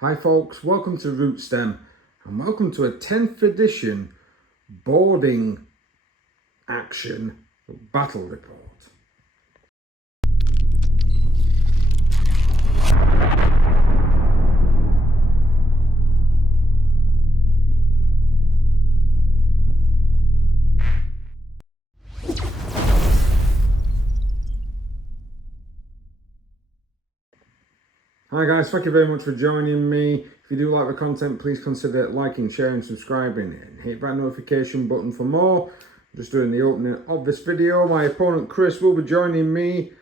Hi folks, welcome to Rootstem and welcome to a 10th edition boarding action battle report. Hi guys, thank you very much for joining me. If you do like the content, please consider liking, sharing, subscribing and hit that notification button for more. Just doing the opening of this video. My opponent Chris will be joining me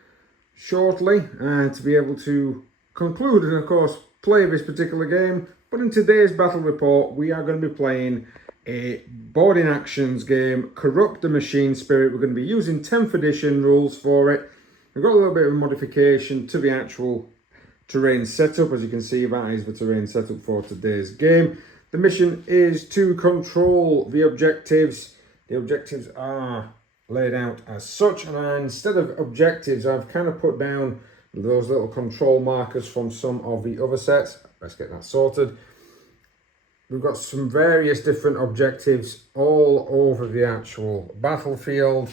shortly to be able to conclude and of course play this particular game. But in today's battle report, we are going to be playing a boarding actions game, Corrupt the Machine Spirit. We're going to be using 10th edition rules for it. We've got a little bit of a modification to the actual terrain setup. As you can see, that is the terrain setup for today's game. The mission is to control the objectives. The objectives are laid out as such, and instead of objectives, I've kind of put down those little control markers from some of the other sets. Let's get that sorted. We've got some various different objectives all over the actual battlefield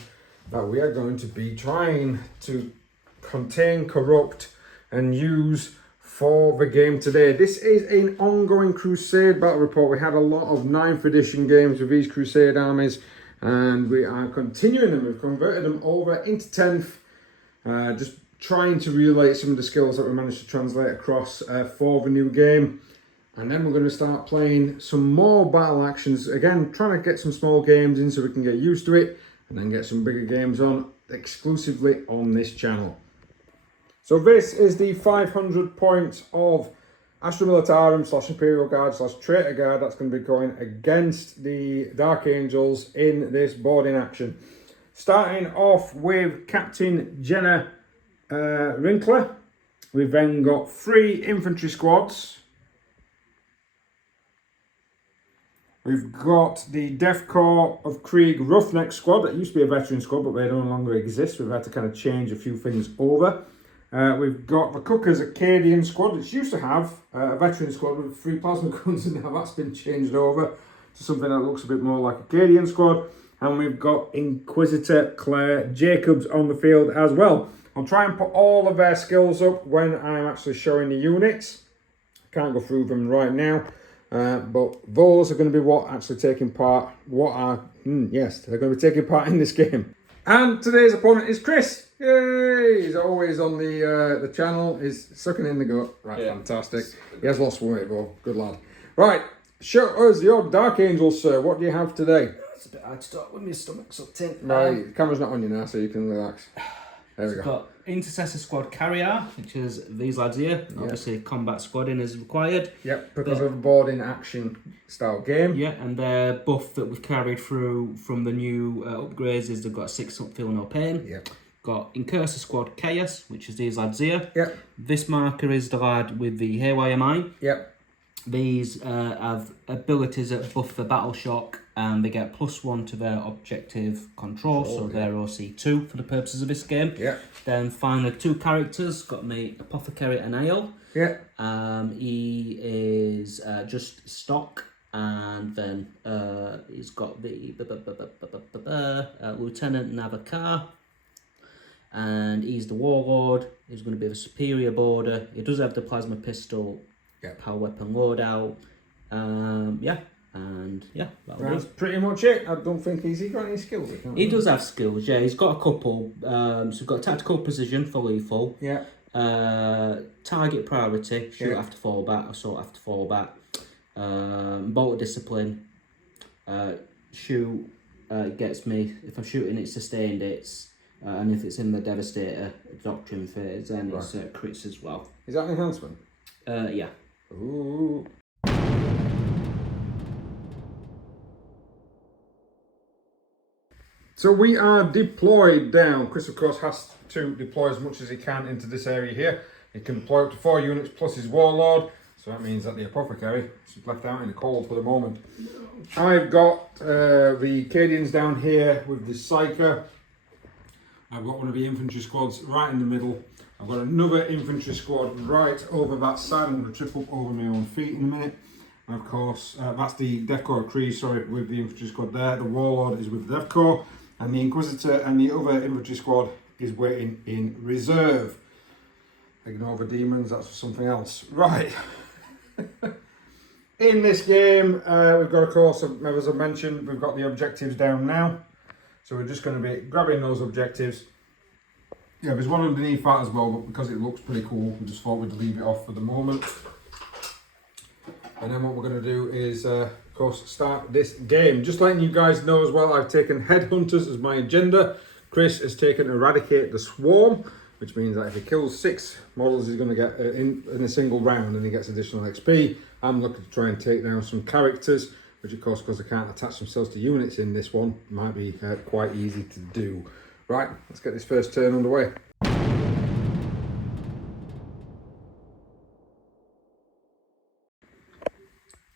that we are going to be trying to contain, corrupt, and use for the game today. This is an ongoing Crusade battle report. We had a lot of 9th edition games with these Crusade armies, and we are continuing them. We've converted them over into 10th, just trying to relate some of the skills that we managed to translate across for the new game. And then we're going to start playing some more battle actions. Again, trying to get some small games in so we can get used to it, and then get some bigger games on exclusively on this channel. So this is the 500 points of Astra Militarum / Imperial Guard / Traitor Guard that's going to be going against the Dark Angels in this boarding action. Starting off with Captain Jenna Rinkler. We've then got 3 infantry squads. We've got the Death Corps of Krieg Roughneck squad. That used to be a veteran squad, but they no longer exist. We've had to kind of change a few things over. We've got the Cookers Acadian squad, which used to have a veteran squad with 3 plasma guns, and now that's been changed over to something that looks a bit more like Acadian squad. And we've got Inquisitor Claire Jacobs on the field as well. I'll try and put all of their skills up when I'm actually showing the units. Can't go through them right now, but those are going to be what actually taking part. Yes, they're going to be taking part in this game. And today's opponent is Chris. Yay! He's always on the channel. He's sucking in the gut. Right, yeah. Fantastic. He has lost weight, though. Good lad. Right, show us your Dark Angels, sir. What do you have today? It's a bit hard to start with my stomach sucked Right, the camera's not on you now, so you can relax. There we go. Got Intercessor Squad Carrier, which is these lads here. Yep. Obviously, combat squadding is required. Yep, because of a boarding action style game. Yeah, and their buff that we've carried through from the new upgrades is they've got 6 up, feel no pain. Yep. Got Incursor Squad Chaos, which is these lads here. Yep. This marker is the lad with the HYMI. Yep. These have abilities that buff the battle shock, and they get +1 to their objective control, so they're OC2 for the purposes of this game. Yeah. Then finally 2 characters, got me Apothecary and Ale. Yeah. He is just stock, and then he's got the Lieutenant Navakar, and he's the Warlord. He's going to be the superior boarder. He does have the plasma pistol. Yep. Power weapon loadout. That's pretty much it. I don't think he's got any skills. He does have skills, yeah. He's got a couple. So we've got tactical precision for lethal. Yeah. Target priority, shoot after fall back, assault after fall back. Bolt of discipline. Shoot gets me. If I'm shooting, it's sustained hits. And if it's in the Devastator Doctrine phase, then it's crits as well. Is that an enhancement? Yeah. Ooh. So we are deployed down. Chris, of course, has to deploy as much as he can into this area here. He can deploy up to 4 units plus his Warlord. So that means that the Apothecary is left out in the cold for the moment. I've got the Acadians down here with the Psyker. I've got one of the infantry squads right in the middle. I've got another infantry squad right over that side. I'm going to trip up over my own feet in a minute. And of course, that's the Death Corps Creed, sorry, with the infantry squad there. The Warlord is with the Death Corps, and the Inquisitor and the other infantry squad is waiting in reserve. Ignore the demons, that's for something else. Right. In this game, we've got, of course, as I mentioned, we've got the objectives down now. So we're just going to be grabbing those objectives. Yeah, there's one underneath that as well, but because it looks pretty cool, we just thought we'd leave it off for the moment. And then what we're going to do is, of course, start this game. Just letting you guys know as well, I've taken Headhunters as my agenda. Chris has taken Eradicate the Swarm, which means that if he kills 6 models, he's going to get in a single round and he gets additional XP. I'm looking to try and take down some characters, which of course, because they can't attach themselves to units in this one, might be quite easy to do. Right, let's get this first turn underway.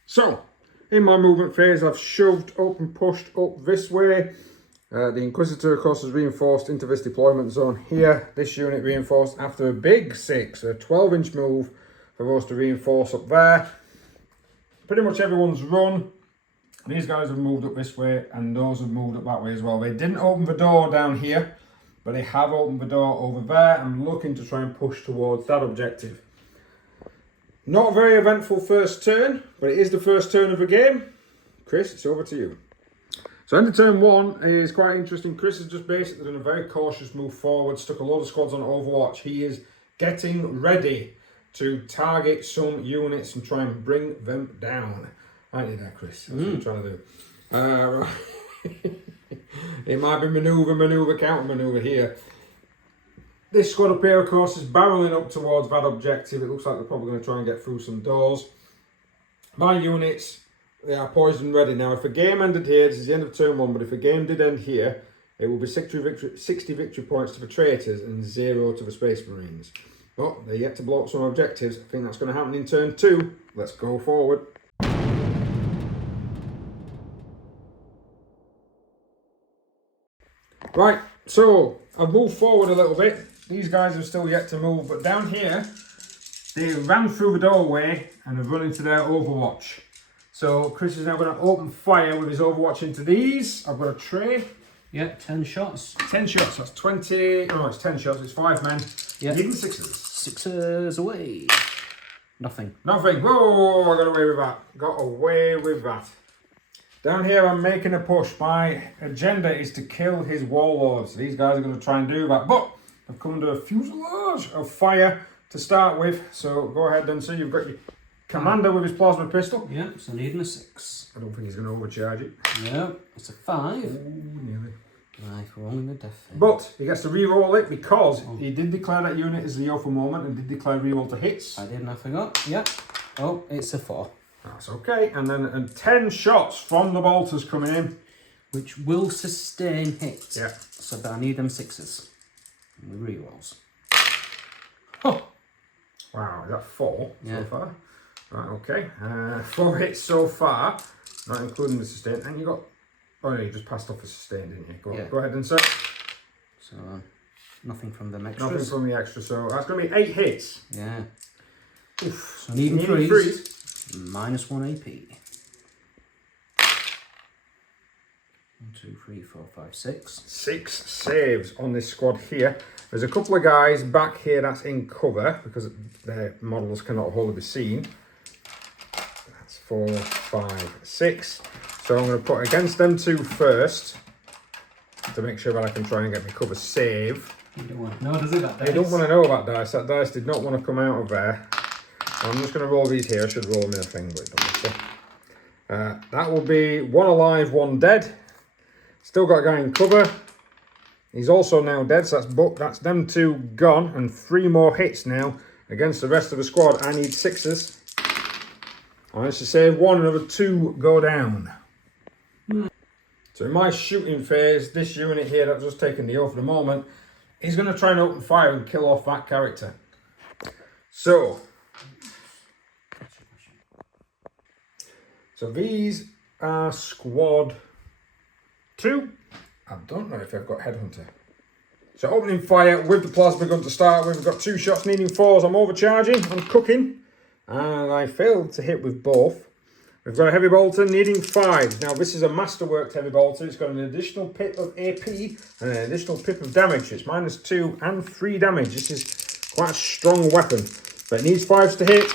So, in my movement phase, I've shoved up and pushed up this way. The Inquisitor, of course, is reinforced into this deployment zone here. This unit reinforced after a big 6, a 12-inch move for us to reinforce up there. Pretty much everyone's run. These guys have moved up this way, and those have moved up that way as well. They didn't open the door down here, but they have opened the door over there. I'm looking to try and push towards that objective. Not a very eventful first turn, but it is the first turn of the game. Chris, it's over to you. So into turn 1 is quite interesting. Chris has just basically done a very cautious move forward, stuck a load of squads on Overwatch. He is getting ready to target some units and try and bring them down. Aren't you there, Chris? That's what I'm trying to do. Right. It might be manoeuvre, counter manoeuvre here. This squad up here, of course, is barreling up towards that objective. It looks like they're probably going to try and get through some doors. My units, they are poised and ready. Now, if a game ended here, this is the end of turn 1, but if a game did end here, it will be 60 victory points to the Traitors and 0 to the Space Marines. But they're yet to blow up some objectives. I think that's going to happen in turn 2. Let's go forward. Right, so I've moved forward a little bit. These guys are still yet to move, but down here, they ran through the doorway and have run into their Overwatch. So Chris is now going to open fire with his Overwatch into these. I've got a tray. Yeah, 10 shots. 10 shots, that's 20. Oh, it's 10 shots, it's 5 men. Yeah. Even 6s. 6s away. Nothing. Nothing. Whoa, I got away with that. Got away with that. Down here, I'm making a push. My agenda is to kill his warlords. These guys are going to try and do that. But I've come under a fuselage of fire to start with. So go ahead then. So you've got your commander with his plasma pistol. Yeah, so needing a 6. I don't think he's going to overcharge it. Yeah, it's a 5. Ooh, nearly. Right, rolling the death. But he gets to re-roll it because he did declare that unit as the for moment and did declare re-roll to hits. I did, and I forgot. Yeah. Oh, it's a 4. That's okay. And then 10 shots from the bolters coming in. Which will sustain hits. Yeah. So but I need them 6s. And the re-rolls. Oh. Wow, is that 4 yeah. so far? Right, okay. 4 hits so far, not including the sustain. And you got... Oh, no, you just passed off the sustain, didn't you? Go ahead and sir. So, nothing from the extras. Nothing from the extra, so that's going to be 8 hits. Yeah. Oof. So needing 3s. -1 AP. 1, 2, 3, 4, 5, 6. 6 saves on this squad here. There's a couple of guys back here that's in cover because their models cannot wholly be seen. That's 4, 5, 6. So I'm going to put against them 2 first to make sure that I can try and get my cover save. You don't want to know, does it, that dice? You don't want to know about dice. That dice did not want to come out of there. So I'm just going to roll these here. I should roll them in a thing, but it don't matter. That will be 1 alive, 1 dead. Still got a guy in cover. He's also now dead, so that's them 2 gone, and 3 more hits now against the rest of the squad. I need 6s. I managed to save 1, another 2 go down. So in my shooting phase, this unit here that's just taken the O for the moment, he's going to try and open fire and kill off that character. So these are squad 2. I don't know if I've got Headhunter. So opening fire with the plasma gun to start with. We've got 2 shots needing 4s. I'm overcharging, I'm cooking. And I failed to hit with both. We've got a heavy bolter needing 5. Now this is a masterworked heavy bolter. It's got an additional pip of AP and an additional pip of damage. It's -2 and 3 damage. This is quite a strong weapon. But it needs 5s to hit.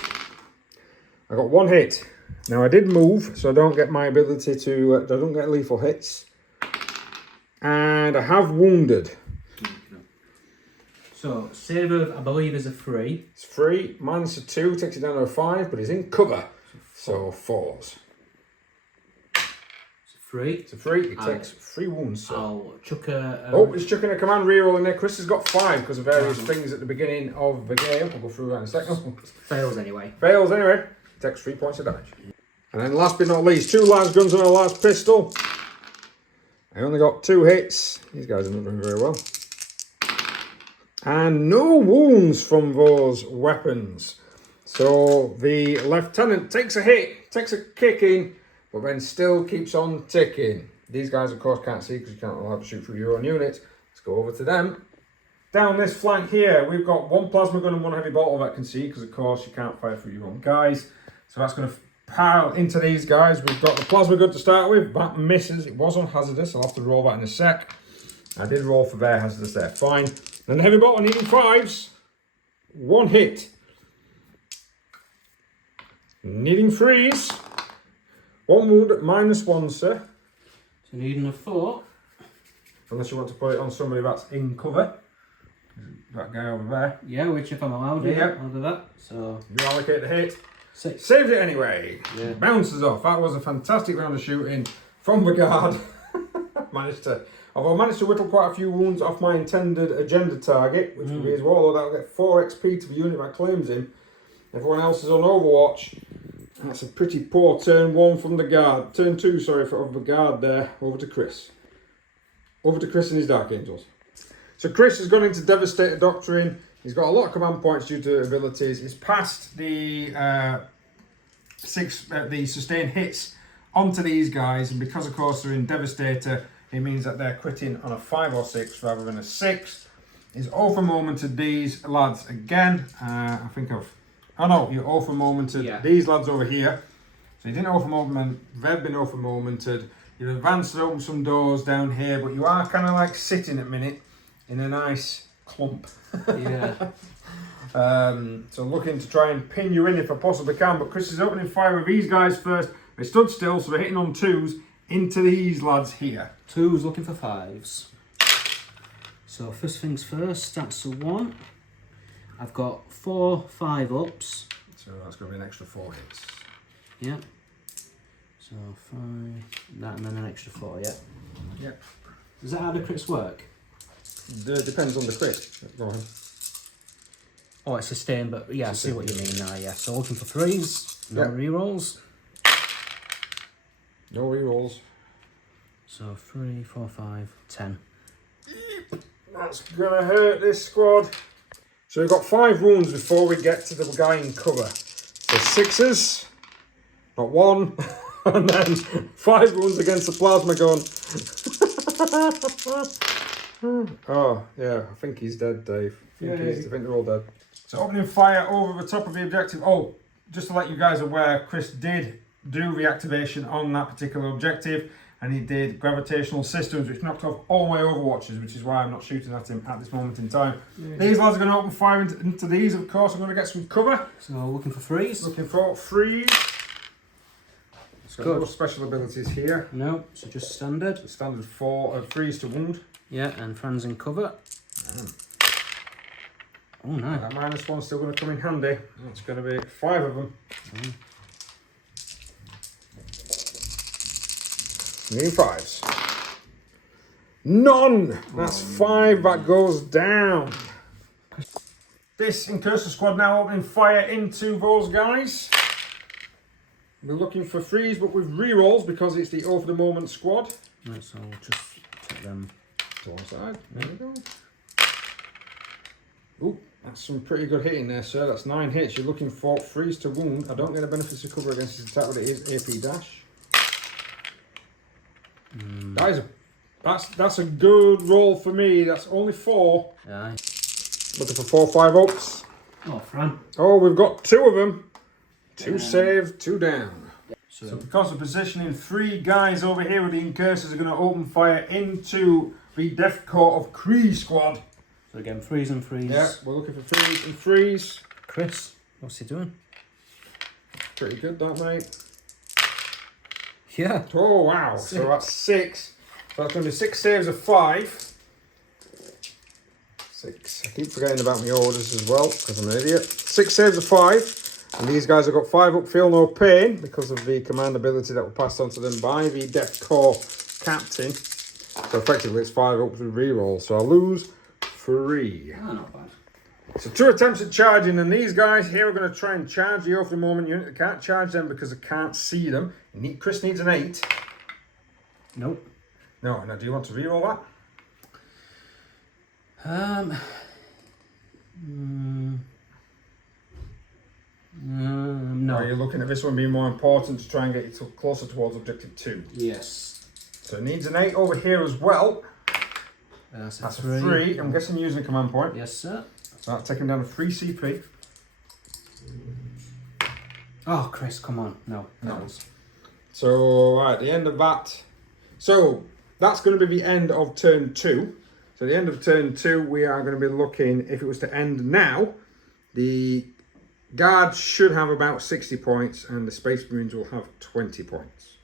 I got 1 hit. Now I did move, so I don't get my ability to, I don't get lethal hits. And I have wounded. So, save of, I believe, is a 3. It's 3, -2, takes it down to a 5, but he's in cover. So 4s. It's a 3. It's a 3, it takes 3 wounds. So. I'll chuck a... Oh, he's chucking a command reroll in there. Chris has got 5 because of various things at the beginning of the game. We'll go through that in a second. Fails anyway. Fails anyway. Takes 3 points of damage. And then last but not least, 2 large guns and a large pistol. I only got 2 hits. These guys are not doing very well. And no wounds from those weapons. So the lieutenant takes a hit, takes a kicking, but then still keeps on ticking. These guys, of course, can't see because you can't allow to shoot through your own unit. Let's go over to them. Down this flank here, we've got 1 plasma gun and 1 heavy bolter that can see because, of course, you can't fire through your own guys. So that's going to pile into these guys. We've got the plasma gun to start with. That misses. It was on hazardous. I'll have to roll that in a sec. I did roll for their hazardous there. Fine. And the heavy bolter needing 5s. 1 hit. Needing 3s. 1 wound at -1, sir. So needing a 4. Unless you want to put it on somebody that's in cover. That guy over there. Yeah, which if I'm allowed, yeah, I'll do that. So you allocate the hit. 6. Saved it anyway. Yeah. Bounces off. That was a fantastic round of shooting from the guard. Although I managed to whittle quite a few wounds off my intended agenda target, which would be his warlord. That'll get 4 XP to the unit that claims him. Everyone else is on Overwatch. That's a pretty poor turn 1 from the guard. Turn 2, sorry, for the guard there. Over to Chris. Over to Chris and his Dark Angels. So Chris has gone into Devastator Doctrine. He's got a lot of command points due to abilities. He's passed the the sustained hits onto these guys, and because of course they're in Devastator, it means that they're critting on a 5 or 6 rather than a 6. He's over-momented these lads again. I think I've... Oh no, you over-momented these lads over here. So you didn't over-moment, they've been over-momented. You've advanced and opened some doors down here, but you are kind of like sitting at the minute in a nice clump. Yeah. So looking to try and pin you in if I possibly can, but Chris is opening fire with these guys first. They stood still, so they're hitting on 2s into these lads here. 2s looking for 5s. So first things first, that's a 1. I've got 4 5-ups. So that's going to be an extra 4 hits. Yeah. So 5, that and then an extra 4, yeah. Yep. Is that how the crits work? Depends on the crit. Go on. Oh, it's sustained, but yeah, I see what you mean now, yeah. So looking for 3s, no rerolls. No rerolls. So 3, 4, 5, 10. That's gonna hurt this squad. So we've got 5 wounds before we get to the guy in cover. So 6s, not 1, and then 5 wounds against the plasma gun. Oh yeah, I think he's dead, Dave. I think they're all dead. So opening fire over the top of the objective. Oh, just to let you guys aware, Chris did do the activation on that particular objective, and he did gravitational systems, which knocked off all my Overwatches, which is why I'm not shooting at him at this moment in time. These lads are going to open fire into these, of course. I'm going to get some cover. So looking for 3s. Looking for 3s. So no special abilities here. No, so just standard. The standard 3s to wound. Yeah, and Fran's in cover. Oh, no. That -1's still going to come in handy. It's going to be 5 of them. Need 5s. None! That's 5 that goes down. This Incursor squad now opening fire into those guys. We're looking for 3s, but with rerolls because it's the over the moment squad. Right, so we'll just take them to one side. There we go. Ooh, that's some pretty good hitting there, sir. That's 9 hits. You're looking for 3s to wound. I don't get a benefit of cover against his attack, but it is AP dash. That is a That's a good roll for me. That's only 4. Aye. Looking for 4 5 ups. Oh, Fran. Oh, we've got 2 of them. 2 saved, 2 down. So because of positioning, 3 guys over here with the incursors are going to open fire into the Death Corps of Kree squad. So again, freeze and freeze. Yeah, we're looking for freeze and freeze. Chris, what's he doing? Pretty good, that, mate. Yeah. Oh, wow. 6. So that's 6. So that's going to be 6 saves of 5. 6. I keep forgetting about my orders as well because I'm an idiot. 6 saves of 5. And these guys have got 5 up, feel no pain because of the command ability that was passed on to them by the Death Corps captain. So effectively it's 5 up with reroll. So I lose 3. Oh, not bad. So 2 attempts at charging, and these guys here are going to try and charge the off the moment unit. I can't charge them because I can't see them. Chris needs an 8. Nope. No, now do you want to reroll that? No. Are you looking at this one being more important to try and get you closer towards objective 2? Yes. So it needs an 8 over here as well. That's a 3. I'm guessing using a command point. Yes, sir. So that's taking down a 3 CP. Oh, Chris, come on. No. So, right, the end of that. So, that's going to be the end of turn 2. So, the end of turn 2, we are going to be looking, if it was to end now, the guards should have about 60 points and the Space Marines will have 20 points.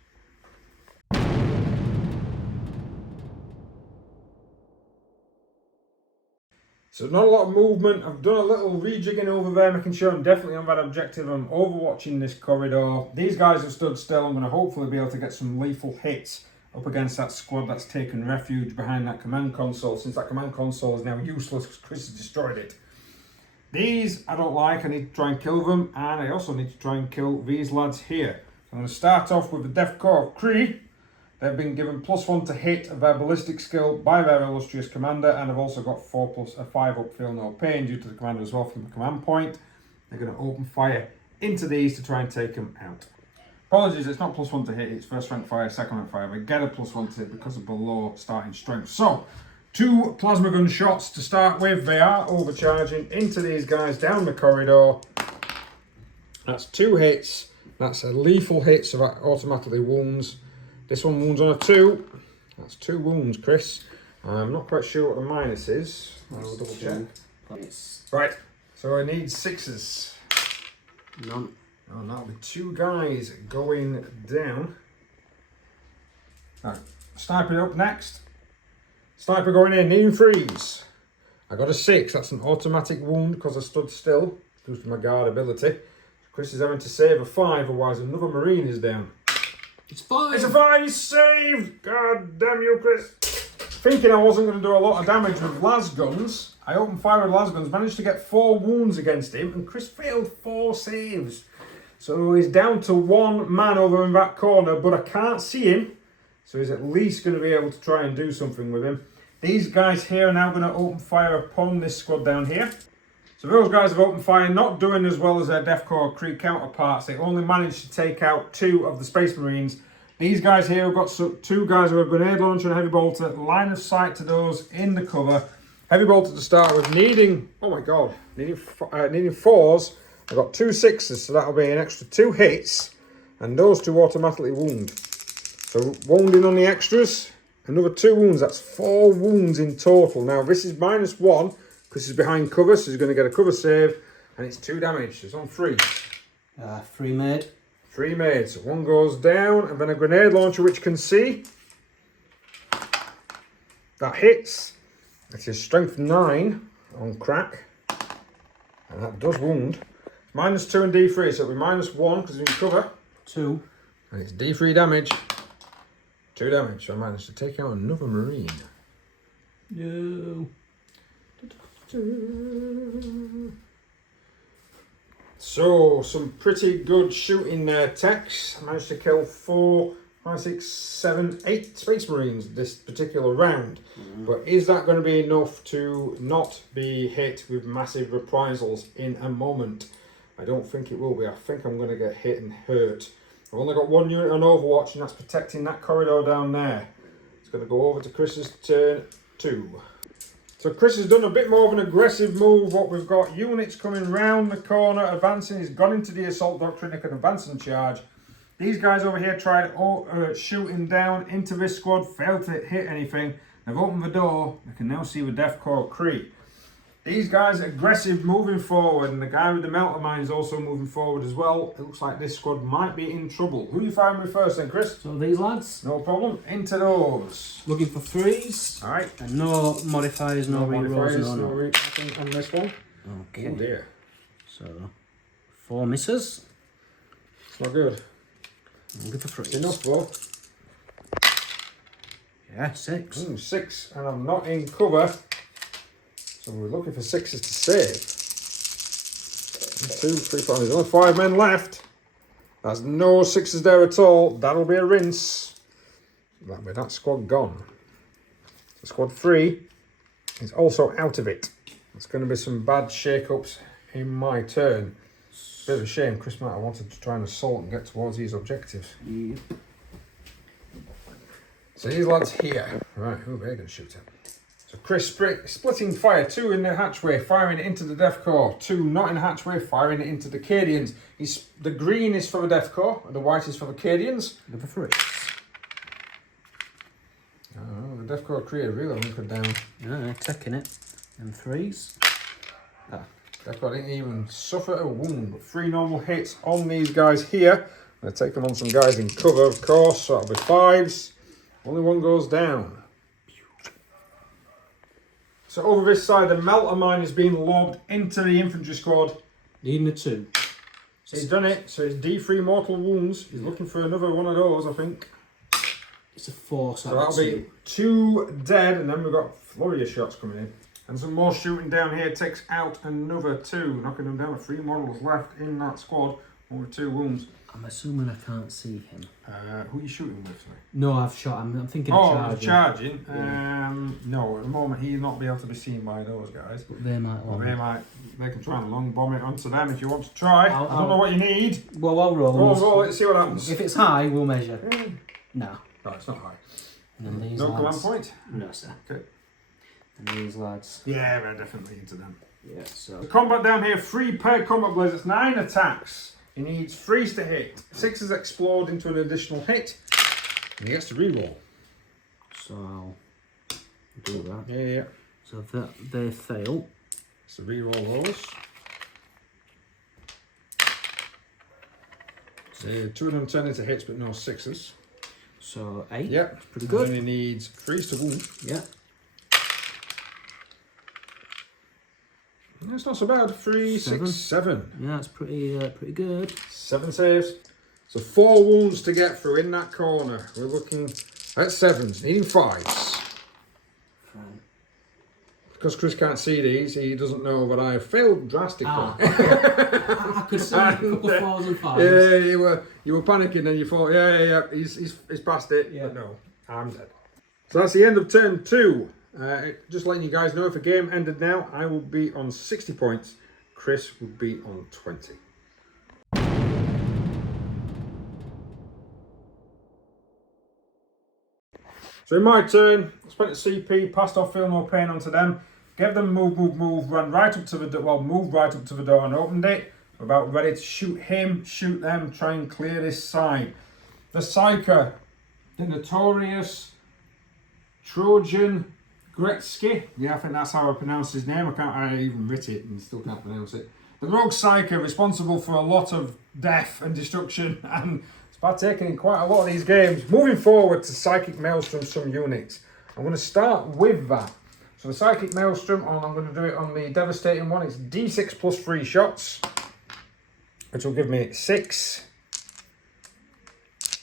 So not a lot of movement. I've done a little rejigging over there, making sure I'm definitely on that objective. I'm overwatching this corridor. These guys have stood still. I'm going to hopefully be able to get some lethal hits up against that squad that's taken refuge behind that command console, since that command console is now useless because Chris has destroyed it. These I don't like. I need to try and kill them, and I also need to try and kill these lads here. So I'm going to start off with the Death Corps of Kree. They've been given +1 to hit of their ballistic skill by their illustrious commander, and have also got 5 up, feel no pain due to the commander as well from the command point. They're going to open fire into these to try and take them out. Apologies, it's not +1 to hit, it's first rank fire, second rank fire. They get a +1 to hit because of below starting strength. So, 2 plasma gun shots to start with. They are overcharging into these guys down the corridor. That's 2 hits. That's a lethal hit, so that automatically wounds. This one wounds on a 2. That's 2 wounds, Chris. I'm not quite sure what the minus is. I'll double check. Right, so I need 6s. None. Oh, that'll be 2 guys going down. Right, sniper up next. Sniper going in, needing freeze. I got a 6, that's an automatic wound because I stood still due to my guard ability. Chris is having to save a 5, otherwise another Marine is down. It's 5. It's a 5, he's saved! God damn you, Chris. Thinking I wasn't going to do a lot of damage with las guns, I opened fire with las guns, managed to get 4 wounds against him, and Chris failed 4 saves. So he's down to 1 man over in that corner, but I can't see him. So he's at least going to be able to try and do something with him. These guys here are now going to open fire upon this squad down here. So those guys have opened fire, not doing as well as their Death Corps Kree counterparts. They only managed to take out 2 of the Space Marines. These guys here have got 2 guys who have grenade launcher and heavy bolter. Line of sight to those in the cover. Heavy bolter to start with, needing, oh my god, needing 4s. I've got 2 6s, so that'll be an extra 2 hits. And those 2 automatically wound. So wounding on the extras, another 2 wounds. That's 4 wounds in total. Now this is -1. Chris is behind cover, so he's going to get a cover save, and it's 2 damage. It's on 3. 3 made. 3 made. So 1 goes down, and then a grenade launcher, which can see. That hits. It is strength 9 on crack, and that does wound. -2 and D3, so it'll be -1 because he's in cover. 2. And it's D3 damage. 2 damage. So I managed to take out another Marine. No. So, some pretty good shooting there, Tex. I managed to kill 4, 5, 6, 7, 8 Space Marines this particular round. But is that going to be enough to not be hit with massive reprisals in a moment? I don't think it will be. I think I'm going to get hit and hurt. I've only got 1 unit on Overwatch, and that's protecting that corridor down there. It's going to go over to Chris's turn 2. So Chris has done a bit more of an aggressive move. What we've got, units coming round the corner, advancing. He's gone into the assault doctrine. They can advance and charge. These guys over here tried shooting down into this squad, failed to hit anything. They've opened the door. They can now see the Deathcore Cree. These guys are aggressive, moving forward, and the guy with the melter mine is also moving forward as well. It looks like this squad might be in trouble. Who are you firing with first then, Chris? So these lads. No problem. Into those. Looking for 3s. All right. And no modifiers, no rerolls, no nothing on this one. Okay. Oh dear. So 4 misses. It's not good. Looking for 3s. It's enough though. Yeah, 6. 6, and I'm not in cover. So we're looking for 6s to save. 1, 2, 3, 4. There's only 5 men left. There's no 6s there at all. That'll be a rinse. That'll be that squad gone. So squad 3 is also out of it. It's going to be some bad shake-ups in my turn. Bit of a shame. Chris might have wanted to try and assault and get towards these objectives. Yeah. So these lads here. Right, who are they going to shoot at? So Chris splitting fire, 2 in the hatchway, firing it into the Deathcore, 2 not in the hatchway, firing it into the Cadians. The green is for the Deathcore, and the white is for the Cadians. Looking for 3s. Oh, the Deathcore Cree are really hunkered down. Yeah, taking it. And 3s. Deathcore didn't even suffer a wound, but 3 normal hits on these guys here. I'm going to take them on some guys in cover, of course, so that'll be 5s. Only 1 goes down. So over this side, the melter mine is being lobbed into the infantry squad. Needing a 2. He's done it, so it's D3 mortal wounds. He's looking for another one of those, I think. It's a 4, so that'll be 2 dead, and then we've got flurry of shots coming in. And some more shooting down here takes out another 2, knocking them down to 3 models left in that squad, only 2 wounds. I'm assuming I can't see him. Who are you shooting with? Sorry? No, I've shot. I'm thinking of charging. Yeah. No, at the moment he'll not be able to be seen by those guys. But they might. They can try and long bomb it onto them if you want to try. I don't know what you need. Well, I'll roll. Roll it, see what happens. If it's high, we'll measure. No. No, it's not high. And these no lads, command point? No, sir. Okay. And these lads. Yeah, we're definitely into them. Yeah, so. The combat down here, 3 paired combat blades, it's 9 attacks. He needs 3s to hit. 6s explode into an additional hit. And he gets to reroll. So I'll do that. Yeah. So if they fail. So reroll those. So 2 of them turn into hits, but no 6s. So 8. Yep. Pretty good. And then he needs 3s to wound. Yeah. That's not so bad. 3, 6, 7. Yeah, that's pretty good. 7 saves. So 4 wounds to get through in that corner. We're looking at 7s, needing 5s. Fine. Because Chris can't see these, he doesn't know that I have failed drastically. I could see a couple 4s and 5s. Yeah, you were panicking and you thought, yeah, he's past it. Yeah. But no, I'm dead. So that's the end of turn 2. Just letting you guys know, if the game ended now, I will be on 60 points. Chris will be on 20. So in my turn, I spent a CP, passed off Feel No Pain onto them, gave them move, ran right up to the door, well, moved right up to the door and opened it. We're about ready to shoot him, shoot them, try and clear this side. The Psyker, the notorious Trojan Gretzky. Yeah, I think that's how I pronounce his name. I even writ it and still can't pronounce it. The Rogue Psyker, responsible for a lot of death and destruction, and it's partaken in quite a lot of these games. Moving forward to Psychic Maelstrom, some units. I'm going to start with that. So the Psychic Maelstrom, I'm going to do it on the Devastating one. It's D6 plus 3 shots, which will give me 6.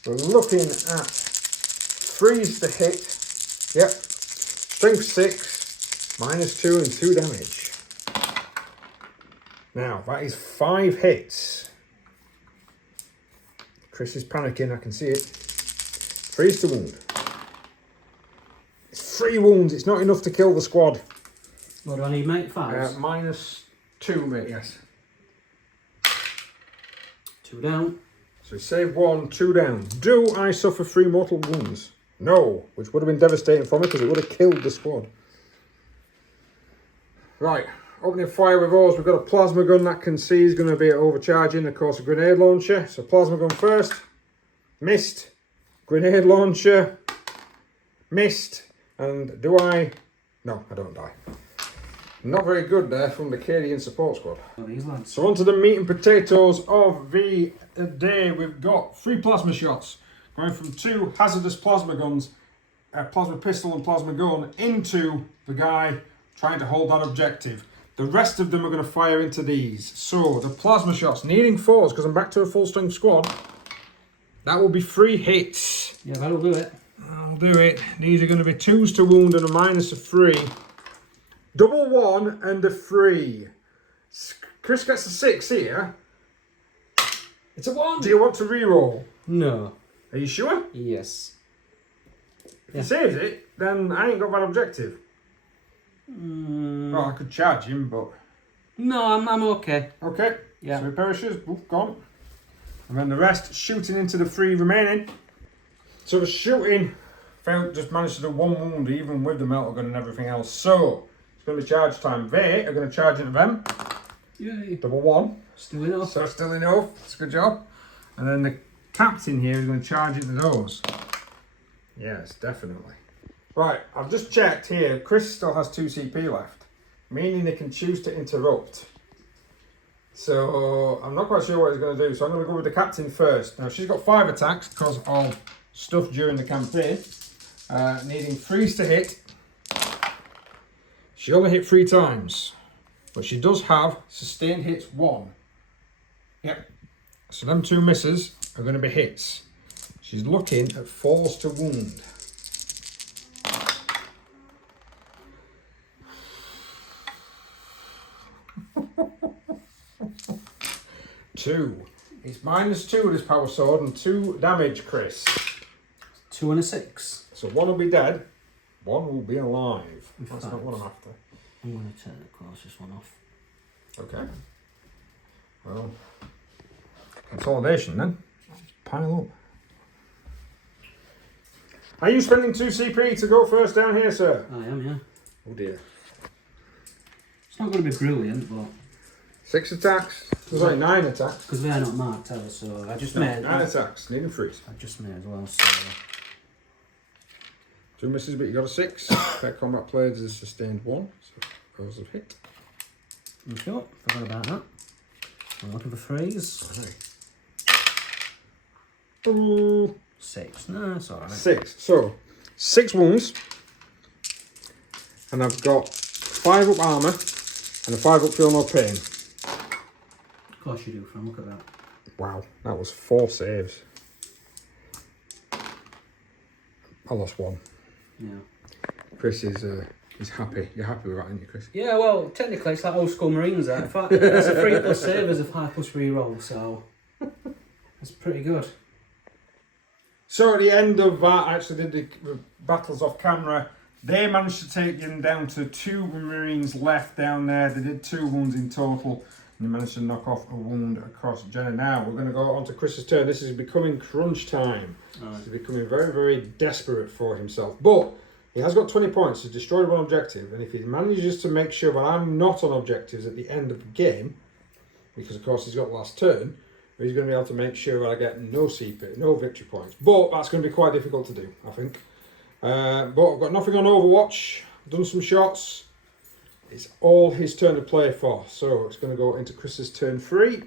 We're looking at 3s to hit. Yep. Strength 6, -2 and 2 damage. Now, that is 5 hits. Chris is panicking, I can see it. 3s to wound. It's 3 wounds, it's not enough to kill the squad. What do I need, mate? 5s? -2, mate, yes. 2 down. So save 1, 2 down. Do I suffer 3 mortal wounds? No, which would have been devastating for me because it would have killed the squad. Right, opening fire with ours. We've got a plasma gun that can see is going to be overcharging. Of course, a grenade launcher. So plasma gun first. Missed. Grenade launcher. Missed. And do I... No, I don't die. Not very good there from the Cadian support squad. So on to the meat and potatoes of the day. We've got 3 plasma shots. Going from 2 hazardous plasma guns, a plasma pistol and plasma gun, into the guy trying to hold that objective. The rest of them are going to fire into these. So the plasma shots, needing 4s because I'm back to a full strength squad. That will be 3 hits. Yeah, that'll do it. I'll do it. These are going to be 2s to wound and a minus of 3. Double 1 and a 3. Chris gets a 6 here. It's a 1. Do you want to re-roll? No. Are you sure? Yes. If he saves it, then I ain't got that objective. Well, I could charge him, but... No, I'm okay. Okay. Yeah. So he perishes. Oof, gone. And then the rest shooting into the 3 remaining. So the shooting failed, just managed to do 1 wound even with the melter gun and everything else. So it's going to be charge time. They are going to charge into them. Yay. Double 1. Still enough. So still enough. That's a good job. And then the captain here is going to charge into those. Yes, definitely. Right, I've just checked here. Chris still has 2 CP left, meaning they can choose to interrupt. So I'm not quite sure what he's going to do. So I'm going to go with the captain first. Now she's got 5 attacks because of stuff during the campaign, needing 3s to hit. She only hit 3 times, but she does have sustained hits 1. Yep. So them 2 misses are going to be hits. She's looking at 4s to wound. Two. It's -2 with his power sword and 2 damage, Chris. 2 and a 6. So 1 will be dead, 1 will be alive. That's not what I'm after. I'm going to turn the closest one off. Okay. Well, consolidation then. Pile up. Are you spending 2 CP to go first down here, sir? I am, yeah. Oh dear. It's not going to be brilliant, but... 6 attacks. There's only 9 attacks. Because they're not marked, are they? So I just No, made... 9 attacks, needing 3s. I just made as well, so... 2 misses, but you got a 6. Effect combat players is sustained 1. So those have hit. Okay, forgot about that. I'm looking for 3s. Ooh. 6. No, it's alright. 6. So 6 wounds, and I've got 5 up armour and a 5 up feel no pain. Of course you do, Fran. Look at that. Wow, that was 4 saves. I lost 1. Yeah. Chris is he's happy. You're happy with that, aren't you, Chris? Yeah, well, technically it's like old school Marines. That. In fact, it's a 3+ save as a 5+ reroll, so that's pretty good. So at the end of that, I actually did the battles off camera. They managed to take him down to 2 Marines left down there. They did 2 wounds in total. And they managed to knock off a wound across Jenna. Now we're going to go on to Chris's turn. This is becoming crunch time. Right. He's becoming very, very desperate for himself. But he has got 20 points. He's destroyed 1 objective. And if he manages to make sure that I'm not on objectives at the end of the game, because of course he's got the last turn, he's going to be able to make sure that I get no CP, no victory points. But that's going to be quite difficult to do, I think. But I've got nothing on Overwatch. I've done some shots. It's all his turn to play for. So it's going to go into Chris's turn 3.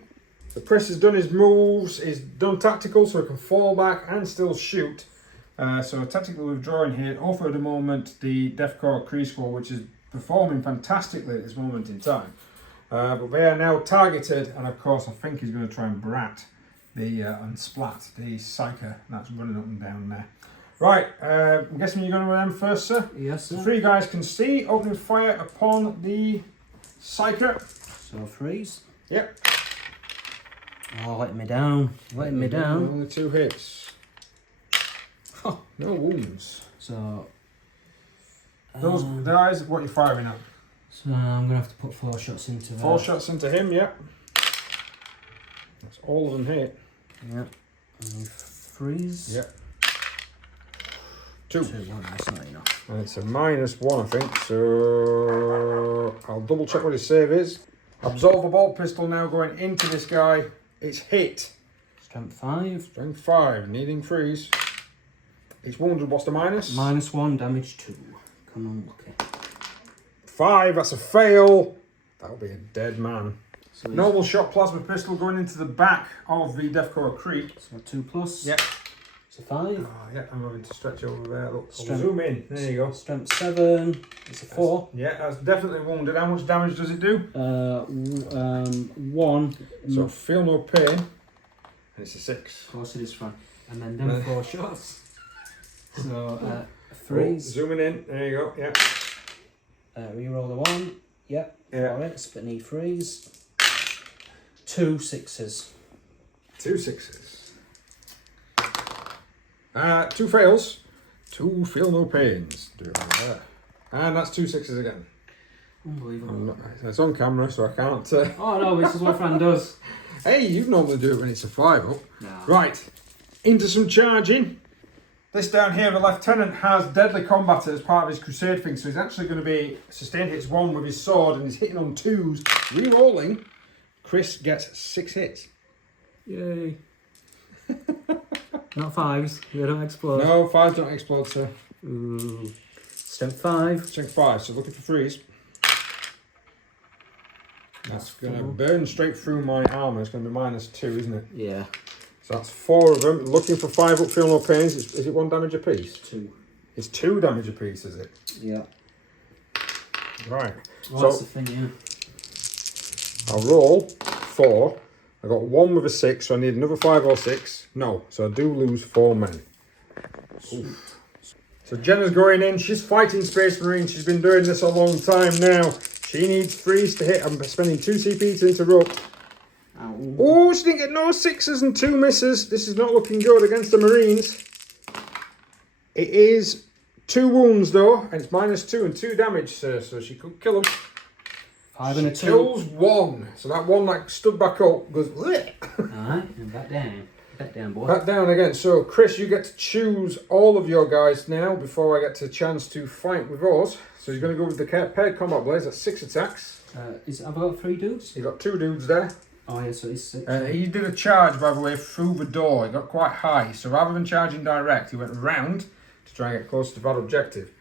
So Chris has done his moves. He's done tactical so he can fall back and still shoot. So tactical withdrawing here. Offer at the moment the Deathcore Kree Squad, which is performing fantastically at this moment in time. But they are now targeted, and of course I think he's going to try and brat the and splat the Psyker that's running up and down there. Right, I'm guessing you're going with them first, sir? Yes, sir. The 3 guys can see, opening fire upon the Psyker. So 3s. Yep. Oh, letting me down. Letting me down. Only 2 hits. Oh. No wounds. So... Those guys, what are you firing at? So I'm going to have to put 4 shots into that. 4 shots into him, yep. That's all of them hit. Yep. And 3s. Yep. 2. Well, that's not enough. And it's a -1, I think. So I'll double check what his save is. Absorb a bolt pistol now going into this guy. It's hit. Strength 5. Strength 5, needing freeze. It's wounded, what's the minus? -1, damage 2. Come on, lucky. 5, that's a fail. That'll be a dead man. So Normal shot plasma pistol going into the back of the Deathcore Creek. So 2+. Yep. It's a 5. Oh, yeah, I'm having to stretch over there. Look, I'll Strength- zoom in. There you go. Strength 7. It's a 4. Yeah, that's definitely wounded. How much damage does it do? 1. So feel no pain. And it's a 6. Of course it is fine. And then them 4 shots. So, 3. Oh, zooming in. There you go. Yeah. Reroll the 1. Yep. Yeah. 4 hits, but need freeze. 2 6s. 2 6s. 2 fails. 2 feel no pains. Do it like that. And that's 2 6s again. Unbelievable. It's on camera, so I can't. Oh no, this is what Fran does. Hey, you normally do it when it's a 5 up. No. Right, into some charging. This down here, the lieutenant has deadly combater as part of his crusade thing, so he's actually going to be sustained hits 1 with his sword, and he's hitting on 2s, re-rolling. Chris gets 6 hits. Yay. Not 5s, they don't explode. No, 5s don't explode, sir. Ooh. Strength 5. Strength 5, so looking for freeze. That's going to burn straight through my armour. It's going to be -2, isn't it? Yeah. So that's 4 of them. Looking for 5 up, feel no pains. Is it 1 damage apiece? 2. It's 2 damage apiece, is it? Yeah. Right. Well, So that's the thing, yeah. I'll roll 4. I got 1 with a 6, so I need another 5 or 6. No, so I do lose 4 men. Oof. So Jenna's going in. She's fighting Space Marines. She's been doing this a long time now. She needs freeze to hit. I'm spending 2 CP to interrupt. Ow. Oh, she didn't get no 6s and 2 misses. This is not looking good against the Marines. It is 2 wounds though, and it's -2 and 2 damage, sir. So she could kill him. 5 and a 2. Kills 1. So that one that stood back up goes. Bleh. Alright, and back down. Back down, boy. Back down again. So Chris, you get to choose all of your guys now before I get a chance to fight with yours. So you're going to go with the paired combat blades. That's 6 attacks. Have I got 3 dudes? You got 2 dudes there. Oh yeah, so it's 6. He did a charge, by the way, through the door. He got quite high. So rather than charging direct, he went round to try and get close to that objective.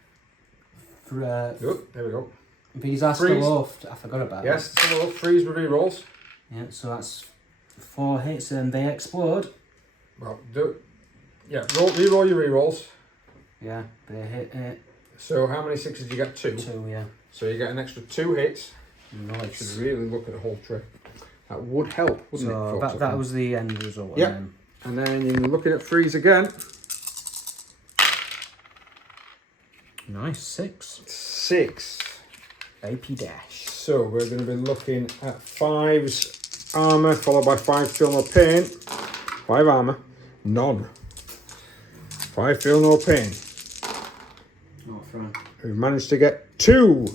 For, Oh, there we go. these are Freeze. still off. I forgot about Yes, still up. Freeze with rerolls. that. Yeah, so that's 4 hits and they explode. Well, reroll your rerolls. Yeah, they hit it. So how many 6s did you get? 2. 2, yeah. So you get an extra 2 hits. You Nice. should really look at the whole trick. That would help, wouldn't it? So folks? that was the end result. Yep. And then you're looking at freeze again. Nice, 6. 6. AP dash. So we're going to be looking at 5's armour, followed by 5 feel no pain. 5 armour, none. 5 feel no pain. Oh, Fran. We've managed to get 2.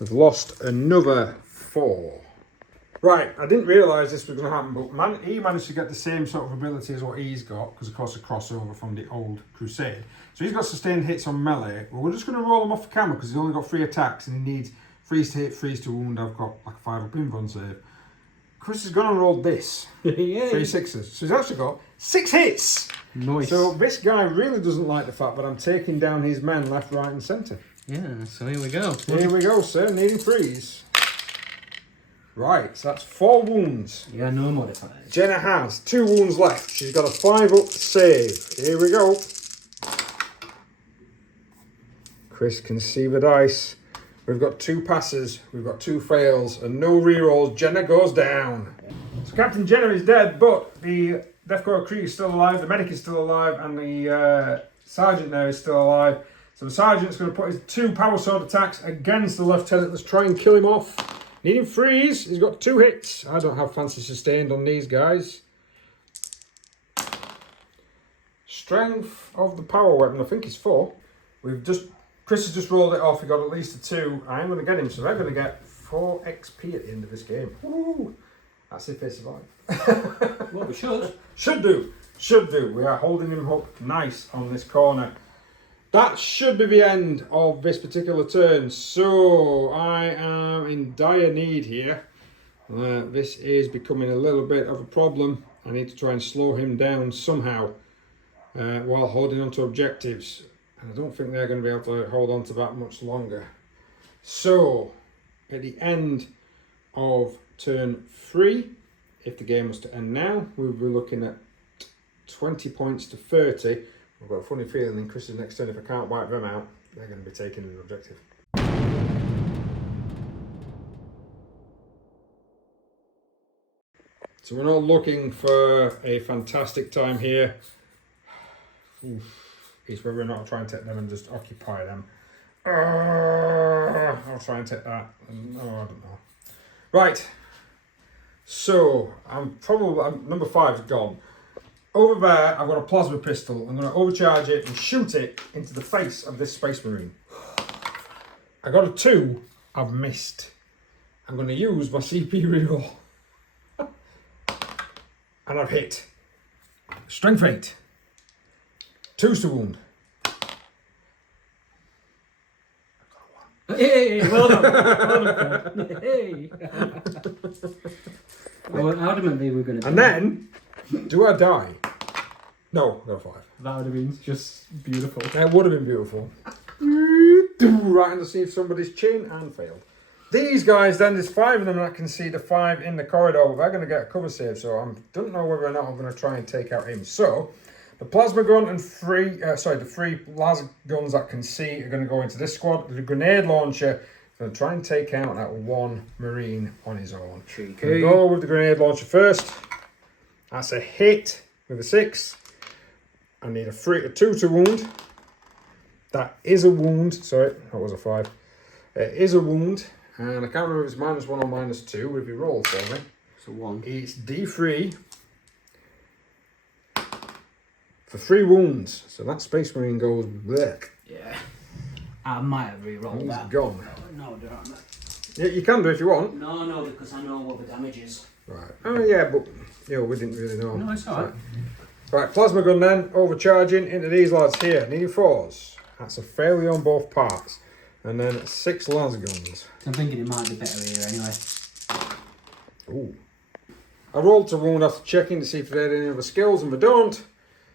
We've lost another 4. Right, I didn't realise this was going to happen, but he managed to get the same sort of ability as what he's got, because of course a crossover from the old Crusade. So he's got sustained hits on melee. Well, we're just going to roll him off the camera because he's only got 3 attacks and he needs freeze to hit, freeze to wound. I've got like a 5 up invuln save. Chris has gone and rolled this. 3 6s. So he's actually got 6 hits. Nice. So this guy really doesn't like the fact that I'm taking down his men left, right and centre. Yeah, so here we go. Here we go, sir. Needing freeze. Right, so that's 4 wounds. Yeah, no modifiers. Jenna has 2 wounds left. She's got a 5 up save. Here we go. Chris can see the dice. We've got 2 passes, we've got 2 fails, and no rerolls. Jenna goes down. So Captain Jenna is dead, but the Deathcore Creek is still alive, the medic is still alive, and the sergeant there is still alive. So the sergeant's going to put his 2 power sword attacks against the lieutenant. Let's try and kill him off. Needing freeze. He's got 2 hits. I don't have fancy sustained on these guys. Strength of the power weapon, I think is 4. Chris has just rolled it off. He got at least a 2. I'm going to get him, so I'm going to get 4 XP at the end of this game. Woo! That's if they survive. Well, we should. Should do. Should do. We are holding him up nice on this corner. that should be the end of this particular turn. So I am in dire need here. This is becoming a little bit of a problem. I need to try and slow him down somehow while holding on to objectives. And I don't think they're going to be able to hold on to that much longer. So at the end of turn 3, if the game was to end now, we'll be looking at 20 points to 30. I've got a funny feeling in Chris's next turn, if I can't wipe them out, they're going to be taking an objective. So we're not looking for a fantastic time here. It's whether or not I'll try and take them and just occupy them. I'll try and take that. I don't know. Right. So number 5 is gone. Over there, I've got a plasma pistol. I'm going to overcharge it and shoot it into the face of this Space Marine. I got a 2. I've missed. I'm going to use my CP reroll. And I've hit. Strength 8. 2's to wound. Hey, well done. Well done. Hey. Well, adamantly we're going to. And then, do I die? No, I got a 5. That would have been just beautiful. That would have been beautiful. Right underneath somebody's chin and failed. These guys, then there's 5 of them, and I can see the 5 in the corridor. They're going to get a cover save, so I don't know whether or not I'm going to try and take out him. So, the plasma gun and the 3 laser guns that can see are going to go into this squad. The grenade launcher is going to try and take out that 1 Marine on his own. Cheeky. Go with the grenade launcher first. That's a hit with a 6. I need a 2 to wound. That is a wound. Sorry, that was a 5. It is a wound. And I can't remember if it's -1 or -2. If you roll for me, It's a 1. it's D3 for 3 wounds. So that Space Marine goes blech. Yeah. I might have re-rolled He's that. gone. No, don't. Yeah, you can do if you want. No, because I know what the damage is. Right. Oh yeah, but we didn't really know. No, it's alright. Right, plasma gun then, overcharging into these lads here. Needing 4s. That's a failure on both parts. And then 6 laser guns. I'm thinking it might be better here anyway. Ooh. I rolled to wound after checking to see if they had any other skills, and they don't.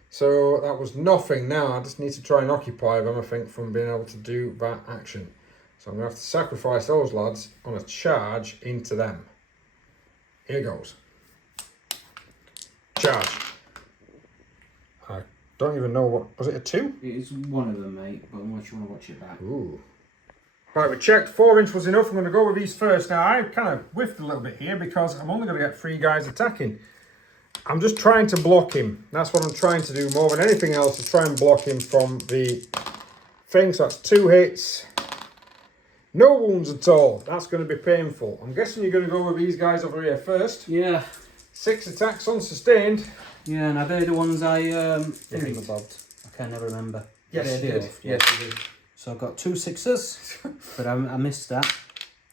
So that was nothing. Now I just need to try and occupy them, I think, from being able to do that action. So I'm going to have to sacrifice those lads on a charge into them. Here goes. Charge. I don't even know what... Was it a 2? It's one of them, mate, but unless you want to watch it back. Ooh. Right, we checked 4-inch was enough. I'm going to go with these first. Now, I kind of whiffed a little bit here because I'm only going to get 3 guys attacking. I'm just trying to block him. That's what I'm trying to do more than anything else, to try and block him from the thing. So that's 2 hits. No wounds at all. That's going to be painful. I'm guessing you're going to go with these guys over here first. Yeah. 6 attacks unsustained. Yeah, and are they the ones I thingamabobbed? I can never remember. Yes, you did. Yeah. Yes, you did. So I've got 2 6s, but I missed that.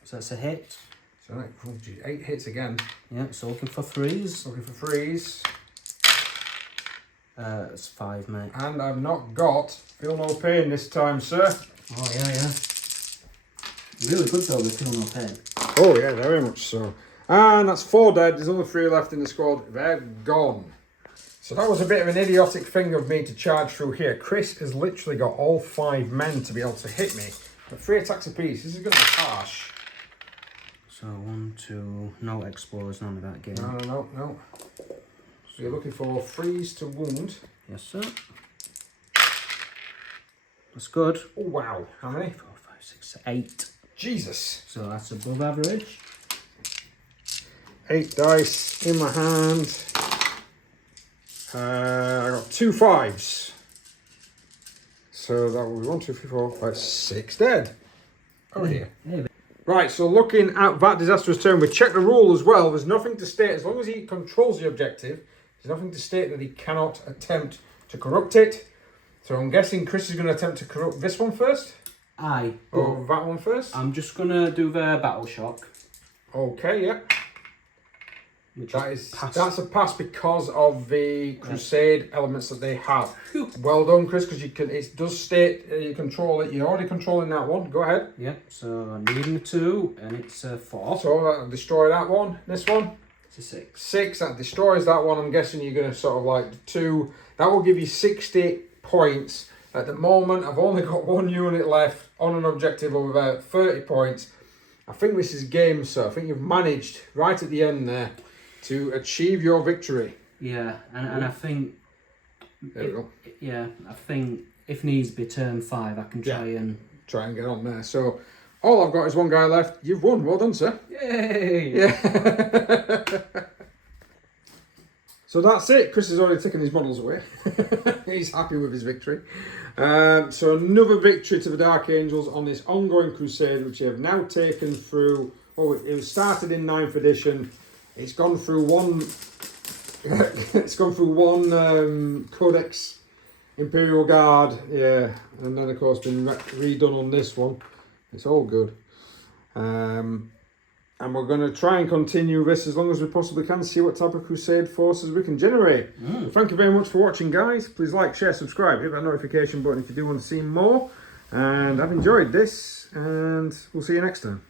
So that's a hit. So, 8 hits again. Yeah, so looking for 3s. Looking for 3s. It's 5, mate. And I've not got feel no pain this time, sir. Oh, yeah. Really good though, with feel no pain. Oh, yeah, very much so. And that's 4 dead. There's only 3 left in the squad. They're gone. So that was a bit of an idiotic thing of me to charge through here. Chris has literally got all 5 men to be able to hit me. But 3 attacks apiece. This is going to be harsh. So 1, 2, no explores, none of that game. No. So you're looking for 3s to wound. Yes, sir. That's good. Oh, wow. How many? 4, 5, 6, 8. Jesus. So that's above average. 8 dice in my hand. I got 2 5s. So that will be 1, 2, 3, 4, 5, 6 dead. Oh dear. Right, so looking at that disastrous turn, we check the rule as well. There's nothing to state, as long as he controls the objective, there's nothing to state that he cannot attempt to corrupt it. So I'm guessing Chris is going to attempt to corrupt this one first? Aye. Or that one first? I'm just going to do the battle shock. Okay, yeah. which That's pass. a pass because of the Crusade elements that they have. Well done, Chris, because it does state you control it. You're already controlling that one. Go ahead. Yep, so I'm needing a 2 and it's a 4. So that'll destroy that one. This one. It's a 6. 6, that destroys that one. I'm guessing you're going to sort of like 2. That will give you 60 points. At the moment, I've only got 1 unit left on an objective of about 30 points. I think this is game, so I think you've managed right at the end there to achieve your victory. Yeah, and I think... There we go. Yeah, I think if needs be turn 5, I can try and get on there. So all I've got is 1 guy left. You've won. Well done, sir. Yay! Yeah. So that's it. Chris has already taken his models away. He's happy with his victory. So another victory to the Dark Angels on this ongoing crusade, which they have now taken through. Oh, it was started in 9th edition. It's gone through one. It's gone through one Codex Imperial Guard, yeah, and then of course been redone on this one. It's all good. And we're going to try and continue this as long as we possibly can, see what type of Crusade forces we can generate. Thank you very much for watching, guys. Please like, share, subscribe, hit that notification button if you do want to see more. And I've enjoyed this, and we'll see you next time.